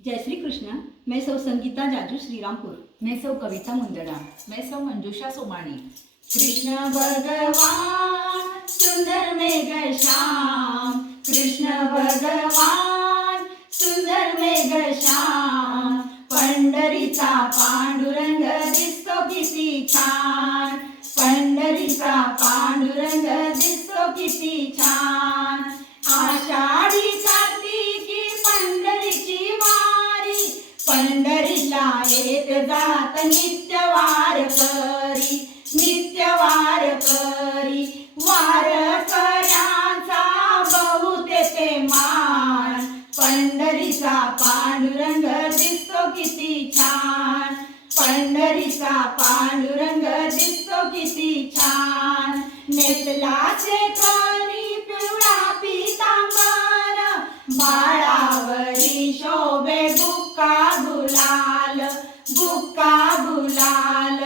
जय श्री कृष्ण। मैं सौ संगीता जाजू श्रीरामपुर। मैं सौ कविता मुंदड़ा। मैं सौ मंजुषा सोमाणी। कृष्ण भगवान सुंदर मेघ श्याम, कृष्ण भगवान सुंदर मेघ श्याम, पंढरीचा पांडुरंग दिसतो किती छान, पंढरीचा पांडुरंग दिसतो किती छान। आषाढी कार्तिकी पंढरीची वारी, पंढरीला येत जात नित्य वारकरी, नित्य वारकरी। वारकऱ्यांचा बहुते ते मान, पंढरीचा पांडुरंग दिसतो किती छान, पंढरीचा पांडुरंग दिसतो किती छान। नेसलाचे करी पिवळा पीतांबर, बाळावरी शोभे बुक्का गुलाल, बुक्का गुलाल।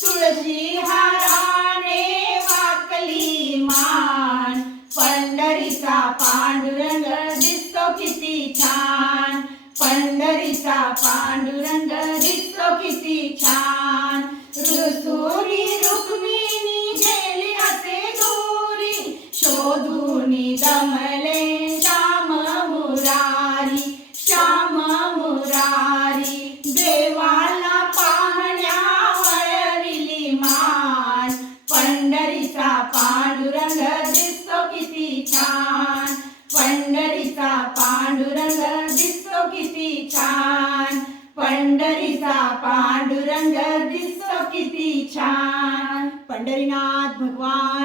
तुळशी हाराने वाकली मान, पंढरीचा पांडुरंग दिसतो किती छान, पंढरीचा पांडुरंग दिसतो किती छान। रुसुरी रुक्मिणी गेली असे दूरी, शोधूनी दमले श्याम मुरारी, श्याम मुरारी। देवाला पाहण्या वळविली मान, पंढरीचा पांडुरंग दिसतो किती छान, पंढरीचा पांडुरंग दिसतो किती छान, पंढरीचा पांडुरंग दिसतो किती छान। पंढरीनाथ भगवान